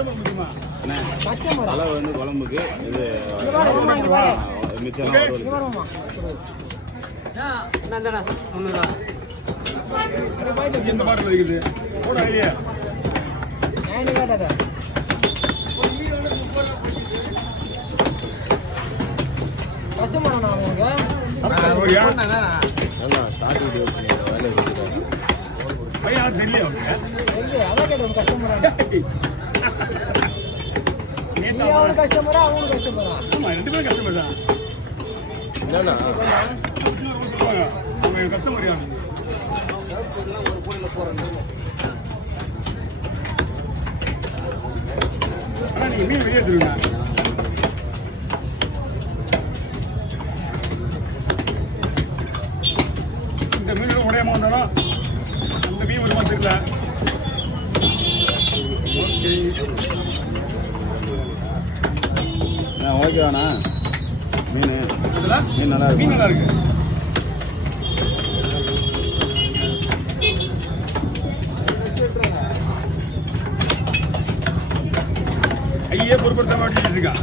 தலை வந்து குழம்புக்கு இது மிச்சம் எந்த பாட்டில் இருக்குது கஷ்டமாண்ணா உங்களுக்கு ஷார்ட் வீடியோ வேலை இருக்குது பையன் தெரியல அதான் கேட்டோம் கஷ்டப்படுறாங்க அவனு கஷ்டப்படுறா அவனு கஷ்டப்படுறான் ஆமா ரெண்டு பேரும் கஷ்டப்படுறான் என்னண்ணா அவன் கஷ்டப்படுறான் ஆனா நீங்க மீன் வெளியே எடுத்துருங்க இந்த மீன் உடையாம வந்தாலும் அந்த மீன் ஒரு மாதிரி தெரியல ஓகேவாண்ணா மீன் மீன் நல்லா இருக்கு மீன் நல்லா இருக்கு ஐயே பொறுப்படுத்தாம வச்சுட்டு இருக்கான்